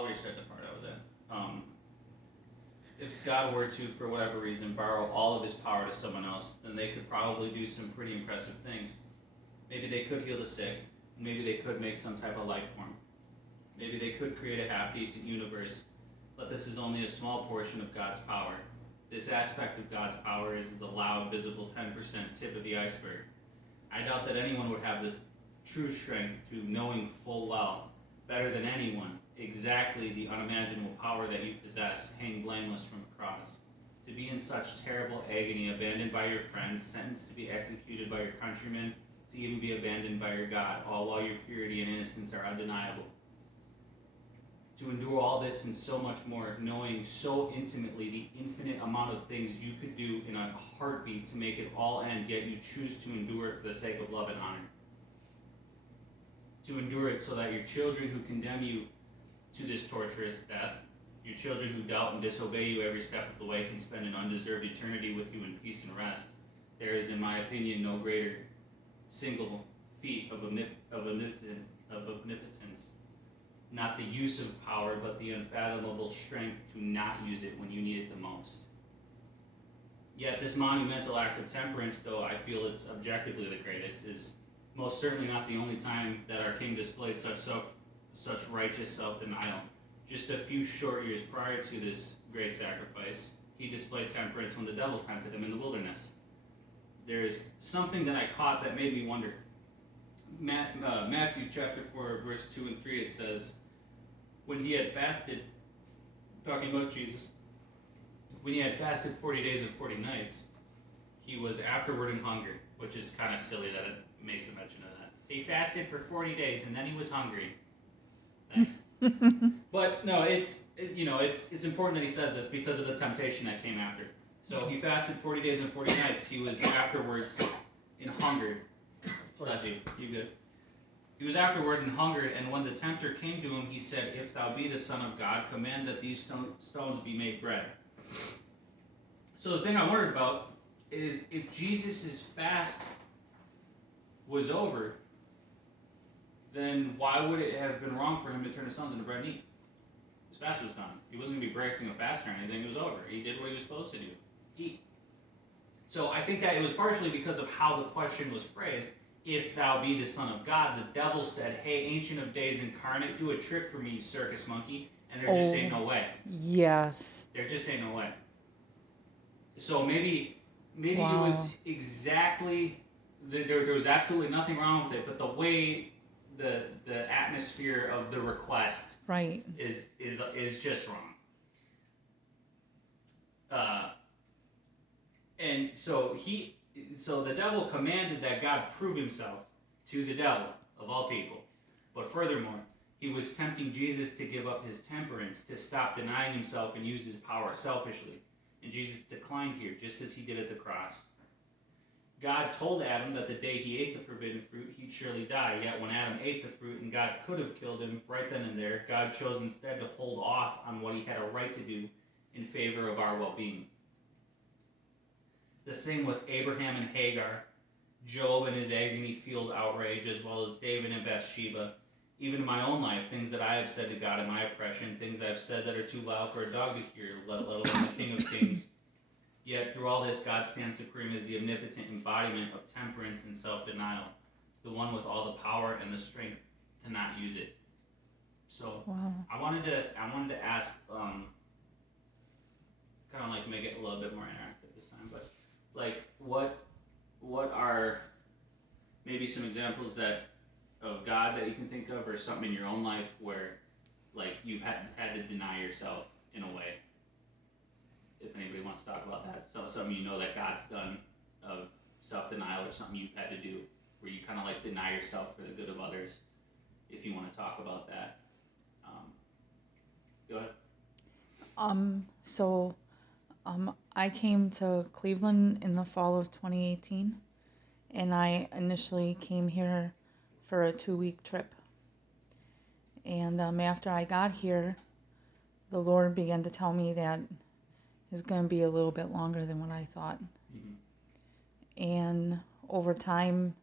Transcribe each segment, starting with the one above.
I'll reset the part I was at. If God were to, for whatever reason, borrow all of his power to someone else, then they could probably do some pretty impressive things. Maybe they could heal the sick. Maybe they could make some type of life form. Maybe they could create a half-decent universe. But this is only a small portion of God's power. This aspect of God's power is the loud, visible 10% tip of the iceberg. I doubt that anyone would have the true strength to knowing full well, better than anyone, exactly the unimaginable power that you possess, hang blameless from a cross. To be in such terrible agony, abandoned by your friends, sentenced to be executed by your countrymen, to even be abandoned by your God, all while your purity and innocence are undeniable. To endure all this and so much more, knowing so intimately the infinite amount of things you could do in a heartbeat to make it all end, yet you choose to endure it for the sake of love and honor. To endure it so that your children who condemn you to this torturous death, your children who doubt and disobey you every step of the way, can spend an undeserved eternity with you in peace and rest. There is, in my opinion, no greater single feat of omnipotence. Not the use of power, but the unfathomable strength to not use it when you need it the most. Yet this monumental act of temperance, though I feel it's objectively the greatest, is most certainly not the only time that our King displayed such righteous self-denial. Just a few short years prior to this great sacrifice, he displayed temperance when the devil tempted him in the wilderness. There's something that I caught that made me wonder. Matthew chapter 4, verse 2 and 3, it says, when he had fasted, talking about Jesus, when he had fasted 40 days and 40 nights, he was afterward in hunger, which is kind of silly that it makes a mention of that. He fasted for 40 days and then he was hungry. Thanks. But no, it's important that he says this because of the temptation that came after. So he fasted 40 days and 40 nights. He was afterwards in hunger. Bless you. You good? He was afterward in hunger, and when the tempter came to him, he said, if thou be the Son of God, command that these stones be made bread. So the thing I wondered about is if Jesus' fast was over, then why would it have been wrong for him to turn the stones into bread and eat? His fast was done. He wasn't going to be breaking a fast or anything. It was over. He did what he was supposed to do. Eat. So I think that it was partially because of how the question was phrased. If thou be the Son of God, the devil said, hey, Ancient of Days incarnate, do a trick for me, you circus monkey. And there just ain't no way. Yes. There just ain't no way. So maybe Wow. it was exactly, there was absolutely nothing wrong with it, but the way the atmosphere of the request right is just wrong. And so the devil commanded that God prove himself to the devil, of all people. But furthermore, he was tempting Jesus to give up his temperance, to stop denying himself and use his power selfishly. And Jesus declined here, just as he did at the cross. God told Adam that the day he ate the forbidden fruit, he'd surely die. Yet when Adam ate the fruit and God could have killed him right then and there, God chose instead to hold off on what he had a right to do in favor of our well-being. The same with Abraham and Hagar, Job and his agony-fueled outrage, as well as David and Bathsheba. Even in my own life, things that I have said to God in my oppression, things I have said that are too loud for a dog to hear, let alone the King of Kings. Yet through all this, God stands supreme as the omnipotent embodiment of temperance and self-denial, the one with all the power and the strength to not use it. So wow. I wanted to ask, kind of like make it a little bit more interactive this time, but like what are maybe some examples of God that you can think of, or something in your own life where like you've had to deny yourself in a way? If anybody wants to talk about that, so something you know that God's done of self-denial, or something you've had to do where you kind of like deny yourself for the good of others. If you want to talk about that, go ahead. I came to Cleveland in the fall of 2018, and I initially came here for a 2-week trip. And after I got here, the Lord began to tell me that it's going to be a little bit longer than what I thought. Mm-hmm. And over time,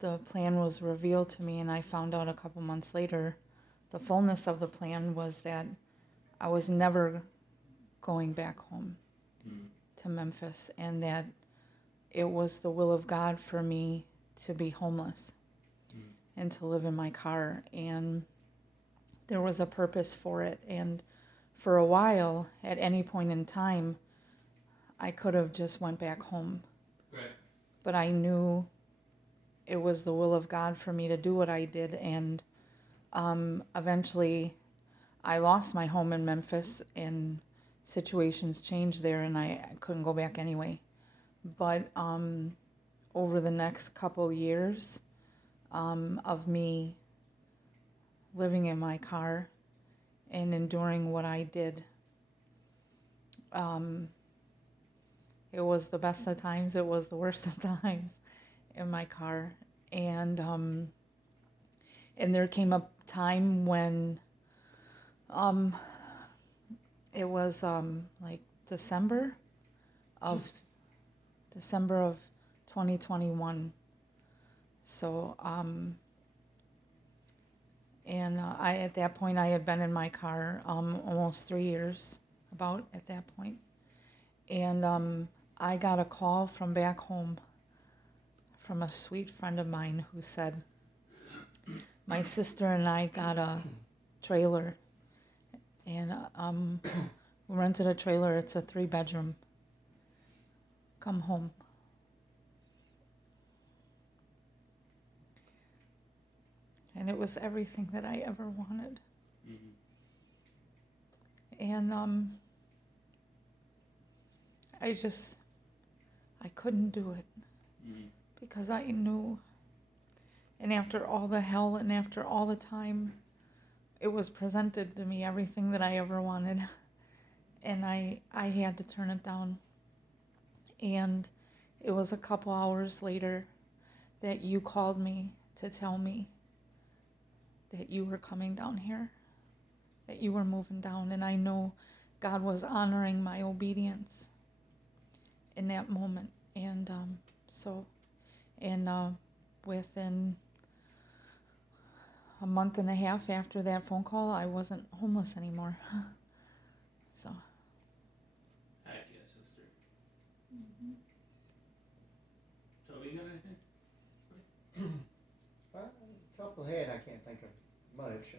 the plan was revealed to me, and I found out a couple months later the fullness of the plan was that I was never going back home to Memphis, and that it was the will of God for me to be homeless and to live in my car. And there was a purpose for it. And for a while, at any point in time, I could have just went back home. Right. But I knew it was the will of God for me to do what I did. And eventually, I lost my home in Memphis, and situations changed there, and I couldn't go back anyway. But over the next couple years of me living in my car and enduring what I did, it was the best of times, it was the worst of times in my car. And there came a time when it was like December of 2021. So I at that point I had been in my car almost 3 years about at that point. And I got a call from back home from a sweet friend of mine who said, my sister and I got a trailer, and we rented a trailer. It's a 3-bedroom. Come home. And it was everything that I ever wanted. And I couldn't do it because I knew. And after all the hell and after all the time, it was presented to me, everything that I ever wanted. And I had to turn it down. And it was a couple hours later that you called me to tell me that you were coming down here, that you were moving down. And I know God was honoring my obedience in that moment. And within a month and a half after that phone call, I wasn't homeless anymore. So. Heck yeah, sister. Toby, you got anything? Well, top of the head, I can't think of much.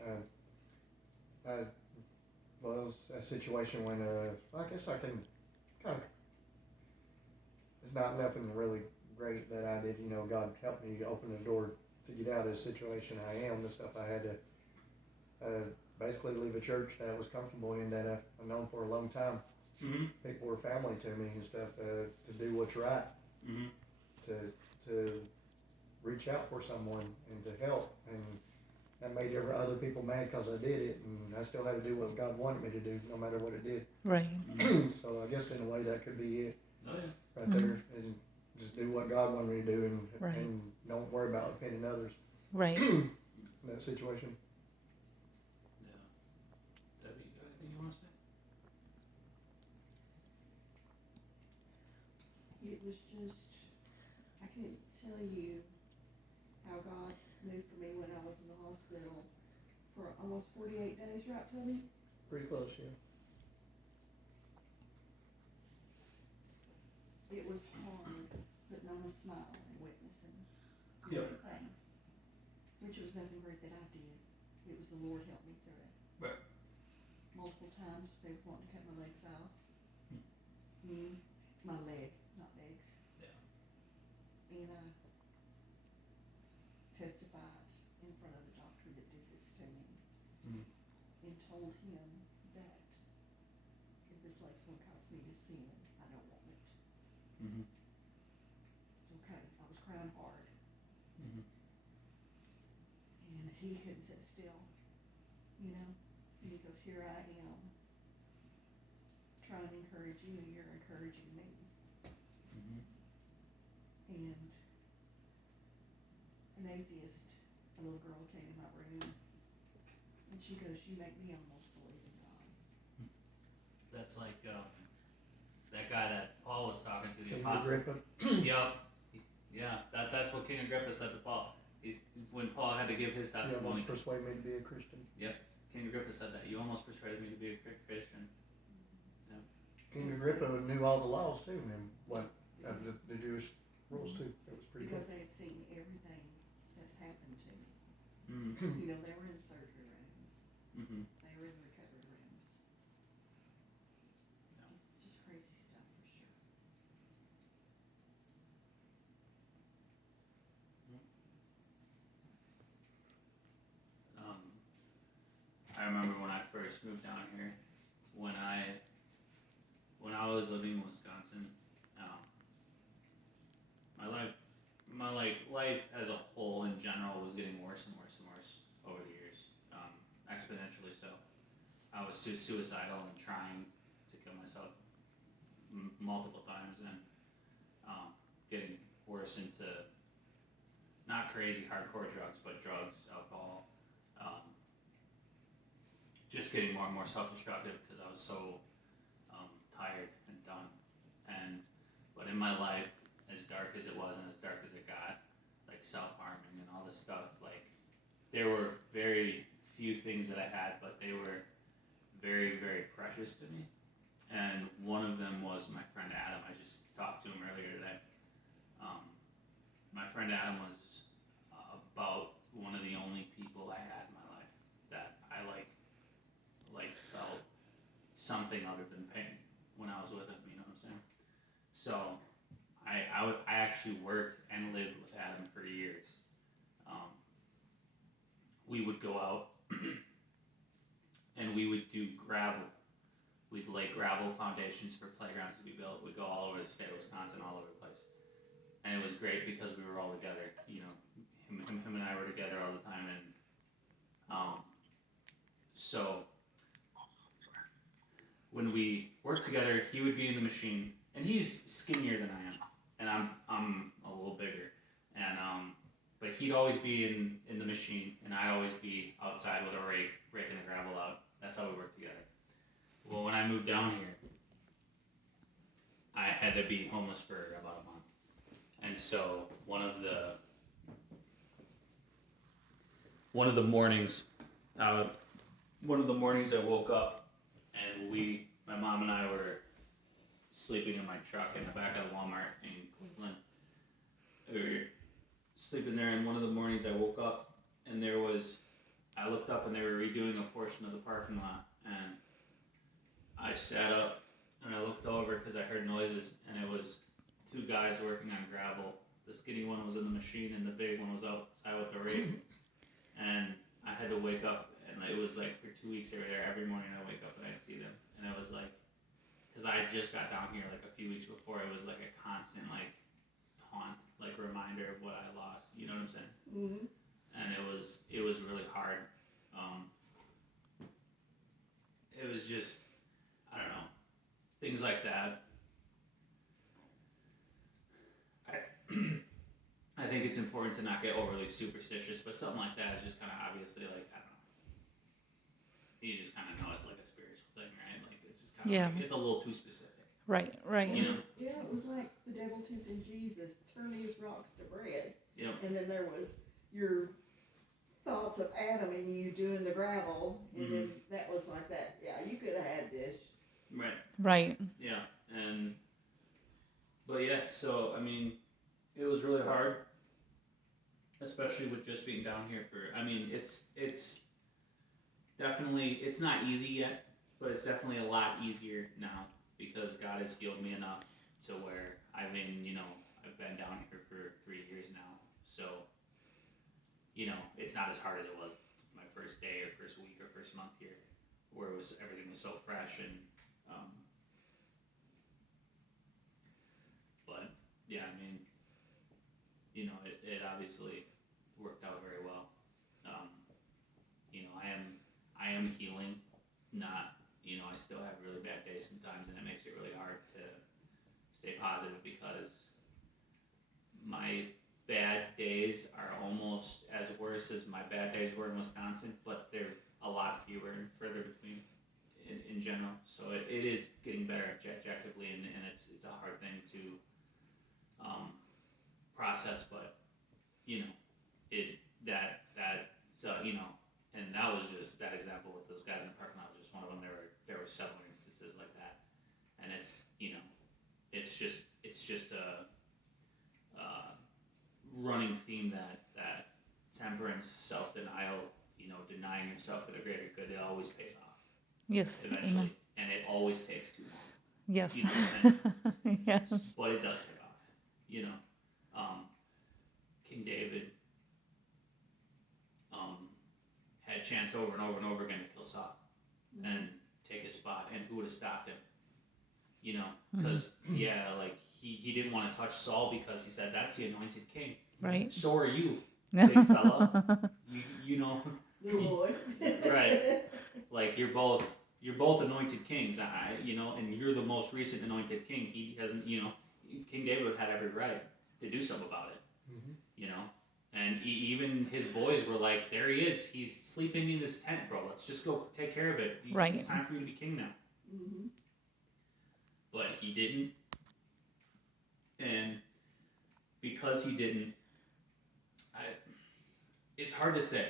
Was a situation when, I guess I can kind of, it's not nothing really great that I did. God helped me open the door to get out of the situation I am, the stuff I had to basically leave a church that I was comfortable in, that I've known for a long time. People were family to me and stuff, to do what's right, to reach out for someone and to help. And that made other people mad because I did it, and I still had to do what God wanted me to do, no matter what it did. Right. So I guess in a way that could be it, right there, and just do what God wanted me to do, and Right. and don't worry about offending others. Right. In that situation. Yeah. Debbie, you got anything you want to say? It was just, I can't tell you how God moved for me when I was in the hospital for almost 48 days, right, Tony? Pretty close, yeah. It was hard putting on a smile and witnessing Yep. the pain, which was nothing great that I did. It was the Lord helped me through it. Right. Multiple times they were wanting to cut my legs off. My leg, not legs. Yeah. And I testified in front of the doctor that did this to me and told him that if this leg's going to cause me to sin, I don't want it. It's okay. I was crying hard. And he couldn't sit still, And he goes, here I am trying to encourage you, and you're encouraging me. And an atheist, a little girl came in my room, and she goes, you make me almost believe in God. That's like that guy that Paul was talking to, the King apostle. Agrippa. Yup. Yeah, that's what King Agrippa said to Paul. when Paul had to give his You testimony. almost persuade me to be a Christian. King Agrippa said that. You almost persuaded me to be a Christian. King Agrippa knew all the laws too, and what the Jewish rules too. It was pretty Because cool. they had seen everything that happened to me. Mm-hmm. You know, they were in surgery rooms. Mm-hmm. They were in recovery rooms. Yeah. Just crazy stuff for sure. I remember when I first moved down here, when I was living in Wisconsin, my life as a whole in general was getting worse and worse and worse over the years, exponentially so. I was suicidal and trying to kill myself multiple times, and getting worse into not crazy hardcore drugs, but drugs, alcohol, just getting more and more self-destructive because I was so tired and done. But in my life, as dark as it was and as dark as it got, like self-harming and all this stuff, like there were very few things that I had, but they were very, very precious to me. And one of them was my friend Adam. I just talked to him earlier today. My friend Adam was about one of the only people I had in my life that I like felt something other than pain when I was with him, you know what I'm saying? So I actually worked and lived with Adam for years. We would go out and we would do gravel. We'd lay gravel foundations for playgrounds to be built. We'd go all over the state of Wisconsin, all over the place. And it was great because we were all together, you know, him and I were together all the time. And so when we worked together, he would be in the machine, and he's skinnier than I am, and I'm a little bigger, and but he'd always be in the machine, and I'd always be outside with a rake, raking the gravel out. That's how we worked together. Well, when I moved down here, I had to be homeless for about a month, and so one of the mornings I woke up, and my mom and I were sleeping in my truck in the back of the Walmart in Cleveland. We were sleeping there, and one of the mornings I woke up, and I looked up, and they were redoing a portion of the parking lot, and I sat up, and I looked over because I heard noises, and it was two guys working on gravel. The skinny one was in the machine, and the big one was outside with the rake, and I had to wake up, and it was like for 2 weeks they were there. Every morning I wake up and I'd see them, and it was like, because I just got down here like a few weeks before, it was like a constant like taunt, like reminder of what I lost. You know what I'm saying? Mm-hmm. And it was really hard. It was just, I don't know, things like that. I think it's important to not get overly superstitious, but something like that is just kind of obviously like, I don't know. You just kind of know it's like a spiritual thing, right? Like it's just kind of like, it's a little too specific. Right. You know? Yeah, it was like the devil tempting Jesus, turn these rocks to bread. Yep. And then there was your thoughts of Adam and you doing the gravel, and then that was like that. Yeah, you could have had this. Right. Yeah, but yeah, so I mean, it was really hard, especially with just being down here for. I mean, it's definitely, it's not easy yet, but it's definitely a lot easier now because God has healed me enough to where I've been down here for 3 years now, so it's not as hard as it was my first day or first week or first month here, where everything was so fresh and. But yeah, I mean, it obviously worked out very well. I am healing, not, I still have really bad days sometimes, and it makes it really hard to stay positive because my bad days are almost as worse as my bad days were in Wisconsin, but they're a lot fewer and further between in general. So it is getting better objectively, and it's a hard thing to process, but it that example with those guys in the parking lot was just one of them. There were several instances like that, and it's just a running theme that temperance, self-denial, denying yourself for the greater good, it always pays off Yes. eventually, Amen. and it always takes too long. Yes. You know what I'm saying? Yes. But it does pay off. King David had a chance over and over and over again to kill Saul and take his spot, and who would have stopped him? Because like he didn't want to touch Saul because he said that's the anointed king. Right. So are you, big fella. Lord. Right. Like you're both anointed kings. And you're the most recent anointed king. He hasn't. King David had every right to do something about it. And even his boys were like, there he is. He's sleeping in this tent, bro. Let's just go take care of it. Right. It's time for you to be king now. Mm-hmm. But he didn't. And because he didn't, it's hard to say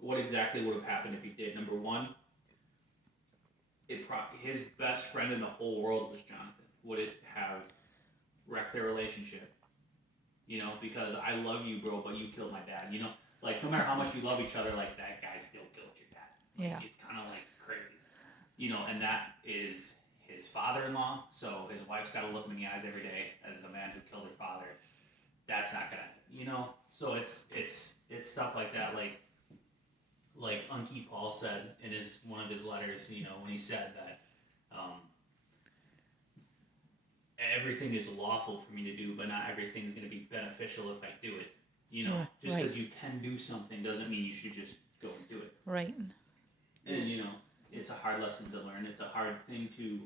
what exactly would have happened if he did. Number one, his best friend in the whole world was Jonathan. Would it have wrecked their relationship? Because I love you, bro, but you killed my dad. Like no matter how much you love each other, like that guy still killed your dad. Like, it's kind of like crazy. And that is his father-in-law. So his wife's got to look him in the eyes every day as the man who killed her father. That's not gonna, So it's stuff like that. Like Uncle Paul said in one of his letters, when he said that. Everything is lawful for me to do, but not everything's going to be beneficial if I do it. Just because you can do something doesn't mean you should just go and do it. Right. And it's a hard lesson to learn. It's a hard thing to.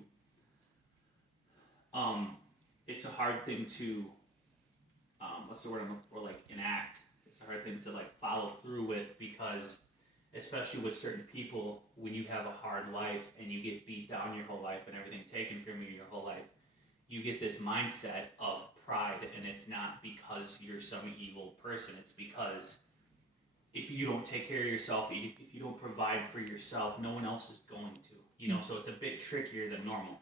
What's the word I'm looking for? Like enact. It's a hard thing to follow through with because, especially with certain people, when you have a hard life and you get beat down your whole life and everything taken from you your whole life. You get this mindset of pride, and it's not because you're some evil person. It's because if you don't take care of yourself, if you don't provide for yourself, no one else is going to. So it's a bit trickier than normal.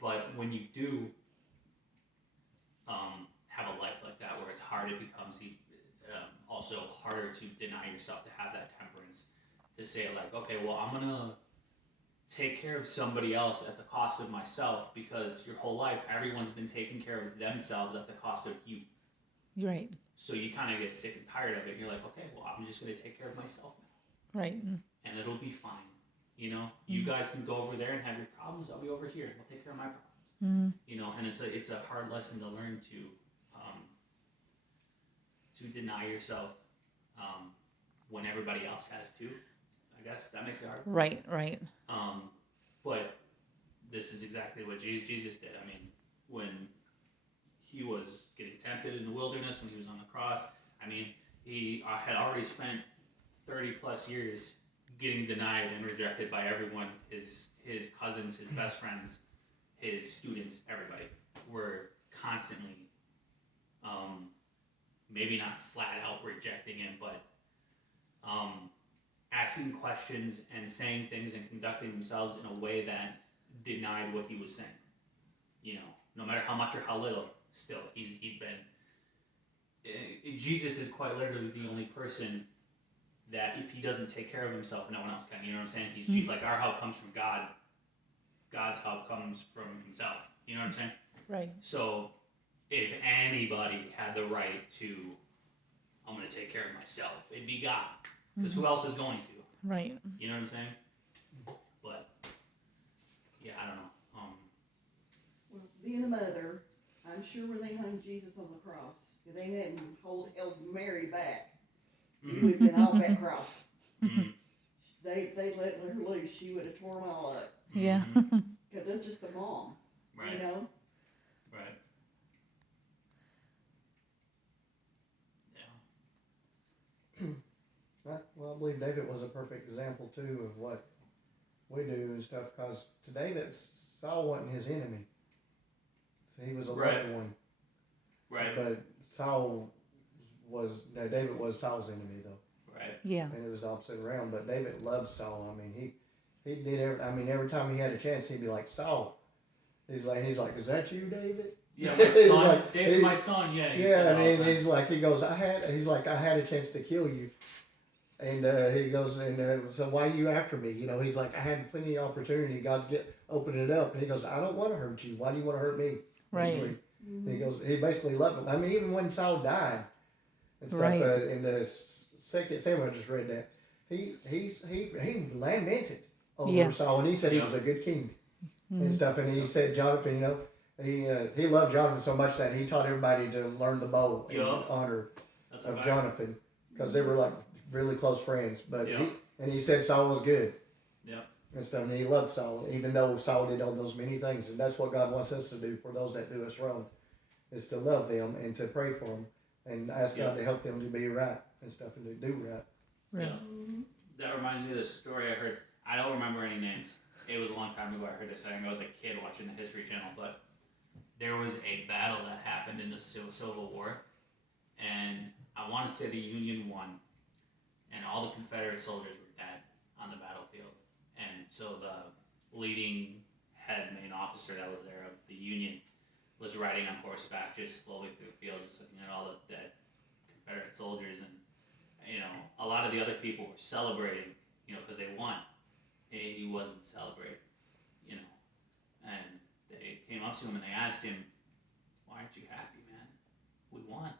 But when you do have a life like that where it's hard, it becomes also harder to deny yourself, to have that temperance, to say okay, well, I'm going to take care of somebody else at the cost of myself, because your whole life everyone's been taking care of themselves at the cost of you. Right. So you kind of get sick and tired of it. You're like, okay, well, I'm just going to take care of myself now. Right. And it'll be fine. You guys can go over there and have your problems. I'll be over here. I'll take care of my problems. And it's a hard lesson to learn to deny yourself when everybody else has to. I guess that makes it hard. Right. But this is exactly what Jesus did. I mean, when he was getting tempted in the wilderness, when he was on the cross, I mean, he had already spent 30 plus years getting denied and rejected by everyone. His cousins, his best friends, his students, everybody were constantly, maybe not flat out rejecting him, but asking questions and saying things and conducting themselves in a way that denied what he was saying. No matter how much or how little, still he'd been. Jesus is quite literally the only person that if he doesn't take care of himself, no one else can. You know what I'm saying? He's like, our help comes from God. God's help comes from himself. You know what I'm saying? Right. So if anybody had the right to, I'm going to take care of myself, it'd be God. Because who else is going to? Right. You know what I'm saying? But, yeah, I don't know. Well, being a mother, I'm sure when they hung Jesus on the cross, if they hadn't held Mary back, he would have been off that cross. They let her loose, she would have torn them all up. Yeah. Because it's just a mom, Right. Right. Yeah. Well, I believe David was a perfect example too of what we do and stuff. Because to David, Saul wasn't his enemy; so he was a loved one. Right. But David was Saul's enemy, though. Right. Right. Yeah. And it was opposite around. But David loved Saul. I mean, he did every time he had a chance, he'd be like, Saul. He's like, is that you, David? Yeah, my He's son. like, David, my son. Yeah. He Yeah, said it all the and time. he's like, I had a chance to kill you. And he goes, so why are you after me? You know, he's like, I had plenty of opportunity. God's opened it up. And he goes, I don't want to hurt you. Why do you want to hurt me? Right. Basically. He goes, he basically loved him. I mean, even when Saul died and stuff, Right. In the second Samuel, I just read that, he lamented over Yes. Saul. And he said he was a good king and stuff. And he said, Jonathan, you know, he loved Jonathan so much that he taught everybody to learn the bow in honor of Jonathan, because they were like really close friends. But he said Saul was good. Yeah. And stuff. And he loved Saul, even though Saul did all those many things. And that's what God wants us to do for those that do us wrong, is to love them and to pray for them and ask God to help them to be right and stuff and to do right. Right. Yeah. That reminds me of this story I heard. I don't remember any names. It was a long time ago I heard this. I think I was a kid watching the History Channel, but there was a battle that happened in the Civil War, and I want to say the Union won, and all the Confederate soldiers were dead on the battlefield. And so the leading main officer that was there of the Union was riding on horseback just slowly through the field, just looking at all the dead Confederate soldiers. And, you know, a lot of the other people were celebrating, you know, because they won. He wasn't celebrating, you know. And they came up to him and they asked him, why aren't you happy, man? We won.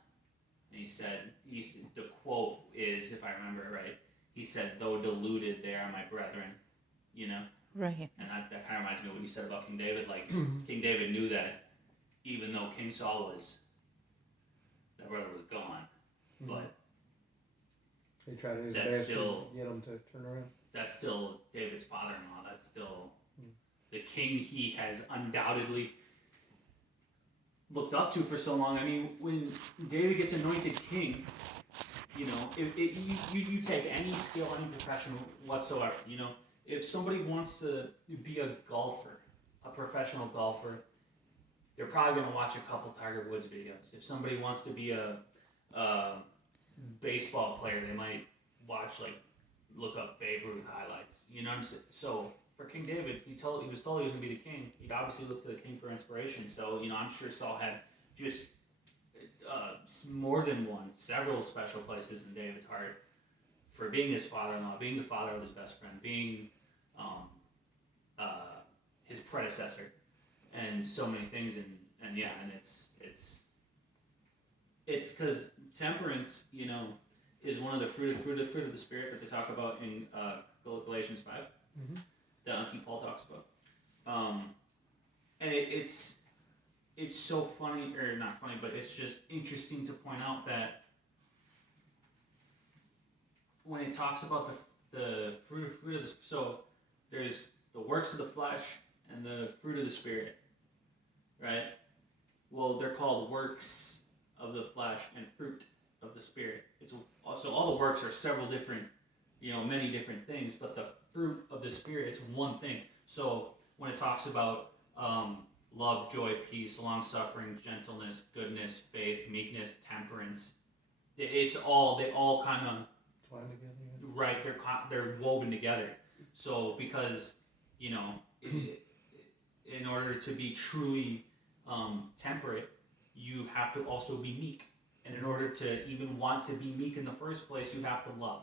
And he said, the quote is, if I remember it right, he said, though deluded, they are my brethren, you know? Right. And that kind of reminds me of what you said about King David. Like, King David knew that even though King Saul that brother was gone, but he tried his that's best still, to get him to turn around. That's still David's father-in-law. That's still the king he has undoubtedly looked up to for so long. I mean, when David gets anointed king, you know, you take any skill, any profession whatsoever, you know, if somebody wants to be a golfer, a professional golfer, they're probably going to watch a couple Tiger Woods videos. If somebody wants to be a baseball player, they might look up Babe Ruth highlights. You know what I'm saying? So for King David, he was told he was going to be the king. He'd obviously look to the king for inspiration. So, you know, I'm sure Saul had just more than several special places in David's heart for being his father-in-law, being the father of his best friend, being his predecessor, and so many things. And it's because temperance, you know, is one of the fruit of the Spirit that they talk about in Galatians 5, that Uncle Paul talks about. And it's so funny, or not funny, but it's just interesting to point out that when it talks about the fruit of the, so there's the works of the flesh and the fruit of the Spirit, right? Well, they're called works of the flesh and fruit of the Spirit. It's also, all the works are several different, you know, many different things, but the fruit of the Spirit, it's one thing. So when it talks about love, joy, peace, long-suffering, gentleness, goodness, faith, meekness, temperance, they all kind of Twine together. Right, they're woven together. So because, you know, in order to be truly temperate, you have to also be meek. And in order to even want to be meek in the first place, you have to love.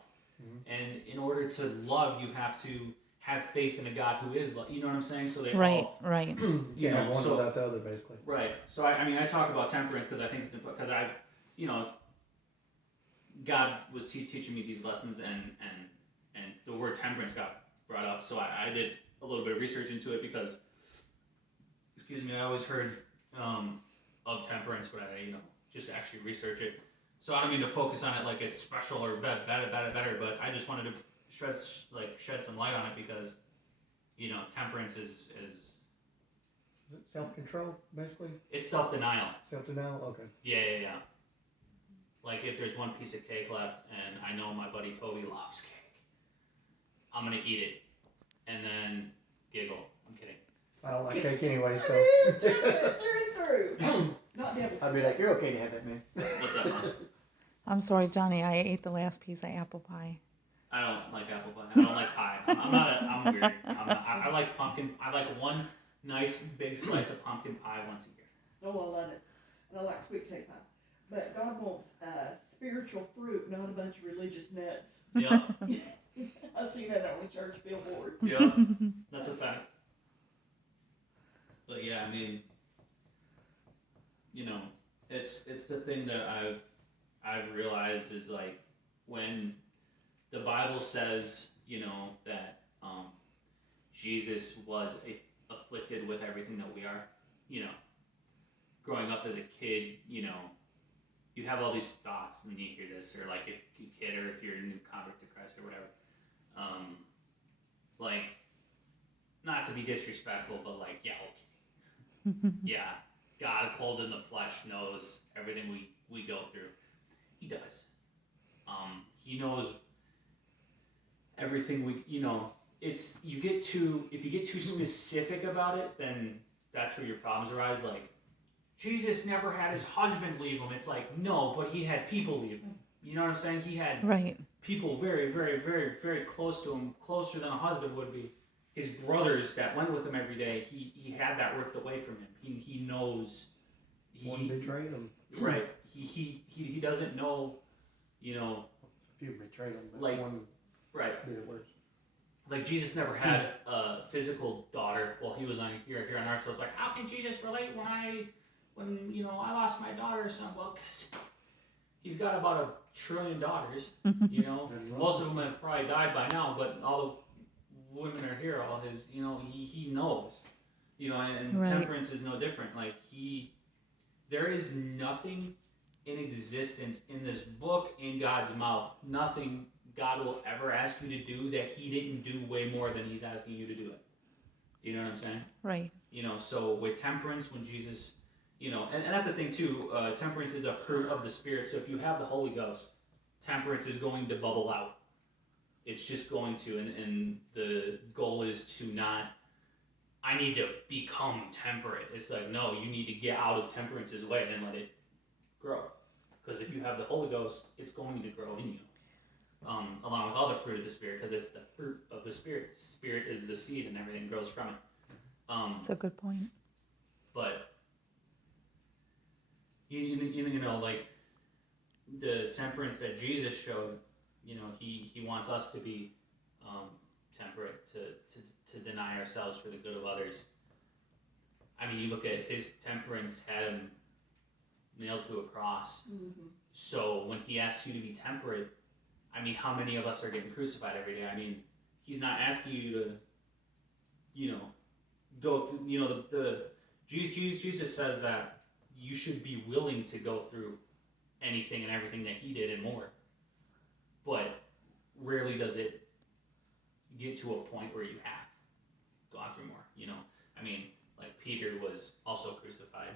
And in order to love, you have to have faith in a God who is love. You know what I'm saying? So they all, Right. You can't have one without the other, basically. Right. So I mean, I talk about temperance because I think it's important, because I've, you know, God was teaching me these lessons, and the word temperance got brought up. So I did a little bit of research into it because, I always heard of temperance, but I, you know, just actually research it. So I don't mean to focus on it like it's special or better, but I just wanted to shed some light on it because, you know, temperance is Is it self-control, basically? It's self-denial. Self-denial? Okay. Yeah. Like, if there's one piece of cake left, and I know my buddy Toby loves cake, I'm gonna eat it, and then giggle. I'm kidding. I don't like cake anyway, so. Through. Not devil. I'd be like, you're okay to have that, man. What's up, Mom? I'm sorry, Johnny. I ate the last piece of apple pie. I don't like apple pie. I don't like pie. I'm weird. I like pumpkin. I like one nice big slice of pumpkin pie once a year. Oh, I love it. And I like sweet potato pie. But God wants spiritual fruit, not a bunch of religious nuts. Yeah. I see that on the church billboard. Yeah. That's a fact. But yeah, I mean, it's the thing that I've realized is like when the Bible says, that Jesus was afflicted with everything that we are, growing up as a kid, you have all these thoughts when you hear this, or like if you're a kid or if you're a new convert to Christ or whatever. Like, not to be disrespectful, but like, yeah, okay. Yeah, God clothed in the flesh knows everything we go through. He does. He knows everything if you get too specific about it, then that's where your problems arise. Like, Jesus never had his husband leave him. It's like, no, but he had people leave him. You know what I'm saying? He had people very, very, very, very close to him, closer than a husband would be. His brothers that went with him every day, he had that ripped away from him. He knows. One betrayed him. Right. He doesn't know, A few betrayed him, but like, one right. did it worse. Like, Jesus never had a physical daughter while he was on here on earth. So it's like, how can Jesus relate when I lost my daughter or something? Well, because he's got about 1 trillion daughters. Most of them have probably died by now, but all the women are here. All his, he knows. And temperance is no different. Like, there is nothing in existence in this book, in God's mouth, nothing God will ever ask you to do that he didn't do way more than he's asking you to do it. You know what I'm saying? Right. So with temperance, when Jesus, and that's the thing too, temperance is a fruit of the Spirit. So if you have the Holy Ghost, temperance is going to bubble out. It's just going to, and the goal is to not, I need to become temperate. It's like, no, you need to get out of temperance's way and let it grow. Because if you have the Holy Ghost, it's going to grow in you. Along with all the fruit of the Spirit, because it's the fruit of the Spirit. Spirit is the seed, and everything grows from it. That's a good point. But like the temperance that Jesus showed, he wants us to be temperate, to deny ourselves for the good of others. I mean, you look at his temperance had him nailed to a cross. Mm-hmm. So when he asks you to be temperate, I mean, how many of us are getting crucified every day? I mean, he's not asking you to, go through, Jesus says that you should be willing to go through anything and everything that he did and more. But rarely does it get to a point where you have gone through more, I mean, like Peter was also crucified,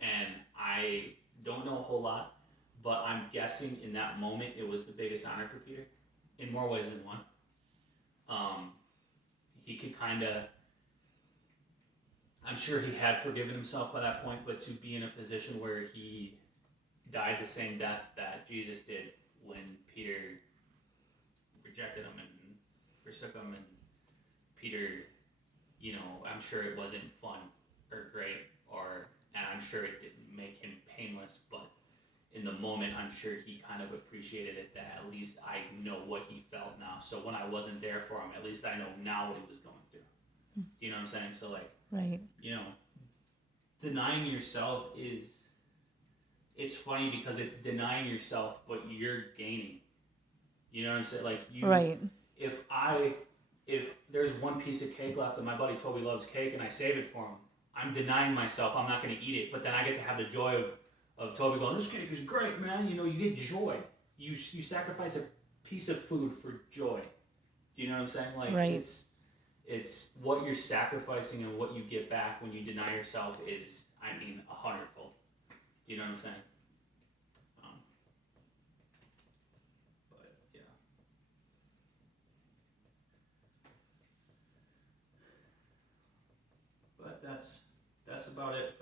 and I don't know a whole lot, but I'm guessing in that moment it was the biggest honor for Peter, in more ways than one. He could I'm sure he had forgiven himself by that point, but to be in a position where he died the same death that Jesus did when Peter rejected him and forsook him, and Peter, I'm sure it wasn't fun or great, and I'm sure it didn't make him painless, but in the moment, I'm sure he kind of appreciated it, that at least I know what he felt now. So when I wasn't there for him, at least I know now what he was going through. Do you know what I'm saying? So like, right. Denying yourself it's funny because it's denying yourself, but you're gaining. You know what I'm saying? Like right. If there's one piece of cake left and my buddy Toby loves cake and I save it for him, I'm denying myself, I'm not going to eat it, but then I get to have the joy of Toby going, this cake is great, man. You get joy. You sacrifice a piece of food for joy. Do you know what I'm saying? Like, right. It's what you're sacrificing and what you get back when you deny yourself is, 100-fold. Do you know what I'm saying? But yeah. But that's about it